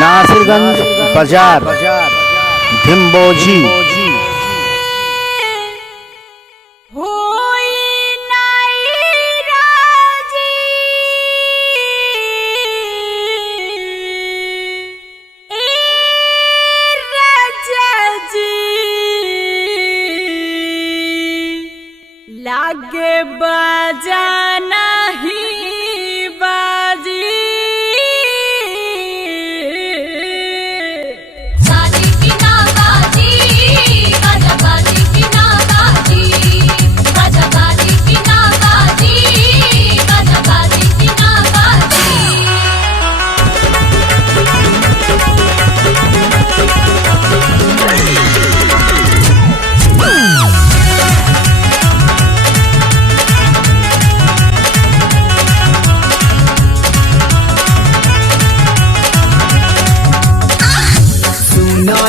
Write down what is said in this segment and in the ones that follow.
नासिरगंज बाजार धिम्बोजी। लागे बजाना ही बाजी बाजी की ना बाजी बाजा बाजी की ना बाजी बाजा बाजी की ना बाजी बाजा बाजी की ना बाजी।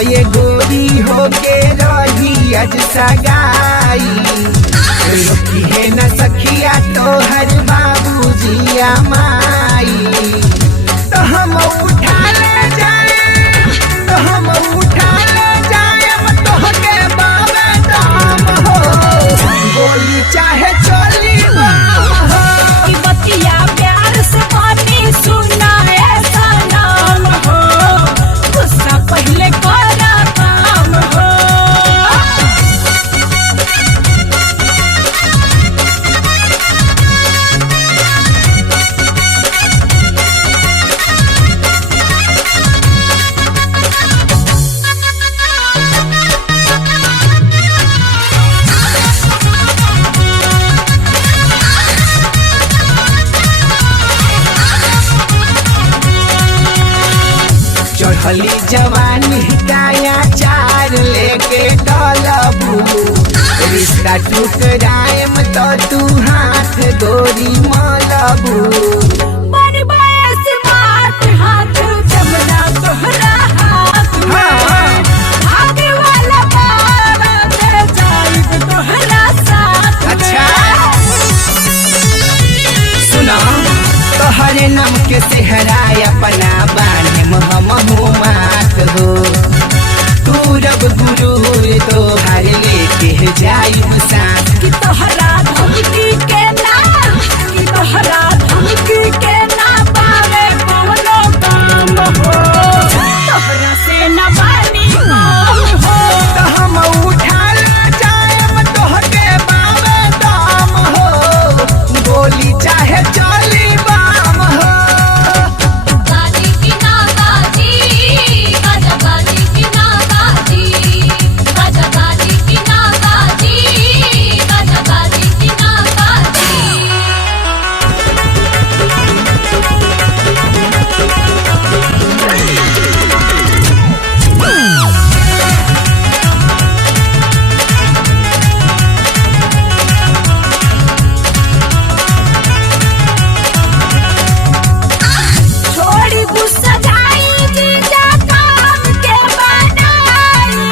ये गोरी होके रही अज सगाई रोकी है न सखिया तो हर बाबूजी माई तो हम उठा ले जाए तो हम उठा ले जाए तोहके बाबे दाम हो बोली चाहे चली की बतिया प्यार से पानी सुना ऐसा नाम हो गुस्सा पहले करा काम हो। चढ़ली जवानी काया चार लेके डलबू रिश्ता टुकराएम तो तू हाथ गोरी मलबू बड़ी बयस बात हाथ जमना तोहरा हाथ में भागे वाला बात जाइब तोहरा साथ में। अच्छा सुना तोहरे नाम के सेहराय अपना बाने हम मात हो तू रब गुरु तो हर लेके जाइब साथ कि तोहरा धमकी के ना कि तोहरा धमकी के ना पावे कौनो काम हो तोहरा से न बानी काम हो। तो हम उठा ले जाएम तोहके बाबे दाम हो गोली चाहे चली बाम हो बाजी की ना बाजी बाजा बाजी की ना बाजी बाजा बाजी की ना बाजी बाजा बाजी की ना बाजी। छोड़ी गुस्सा जाई जीजा काम के बनाई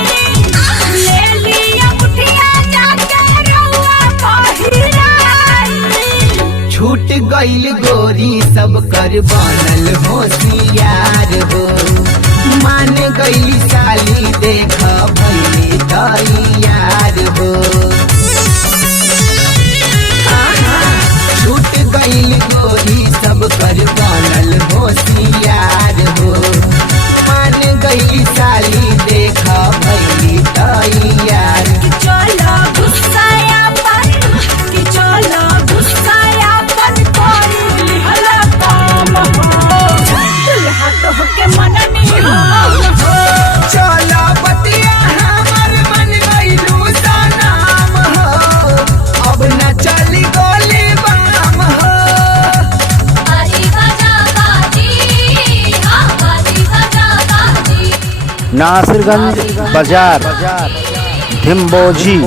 ले लिया मुठिया जाके रउआ पहिराई। छूट गईल गोरी सब कर बनल होशियार हो मान गईली साली देख भइली तैयार हो छूट गईल गोरी सब कर बनल होशियार हो मान गईली साली देख भइली तैयार कि चलो गुस्साया पर कि चलो गुस्साया पर कोई लिहला काम हो दुल्हा तोहके मननी हो। चलो बतिया हमर मन गईलू सनाम हो अब न चली गोली बाम हो बाजी बाजा बाजी हाँ बाजी बाजा बाजी नासिरगंज बाजार धिम्बोजी।